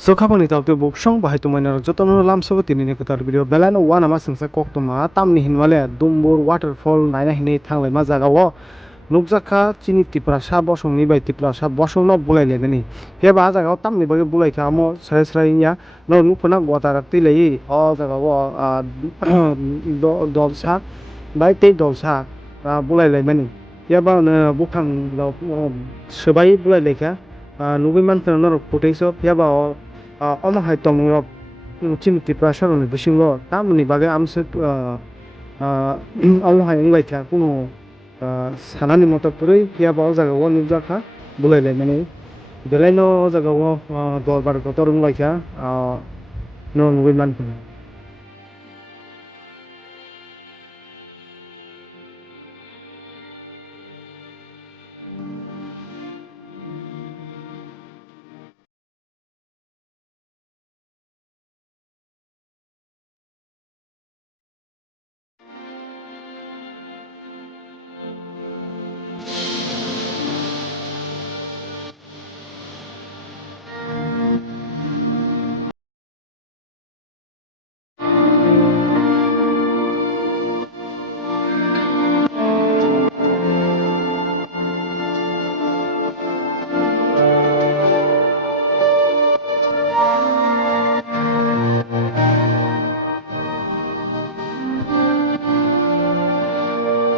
So kapag nitawag buk song bahay tumay na joto no lam so tini ne kutar video bela no wana ma singsa kok tuma tam ni hinwale dumbur waterfall naina hine thanglai ma jaga o nukjaka chini tipra sa bosong ni bai tipra sa bosong no bulai le ni heba jaga tam ni bai bulai ka mo srai srai nya no nukuna gota tilei o jaga o dol sa bai te dol sa bulai le mani heba na bukhang sebai bulai le ka nubi man no potaiso heba o ono hai tong rok chim tipra saroni bisingo tamni bage amse ono hai nglai kha kuno sanani moto purui phiaba o jaga o nukjaka bulai laimani belai no jaga o dol bar kotor nglai kha no nugui mankha.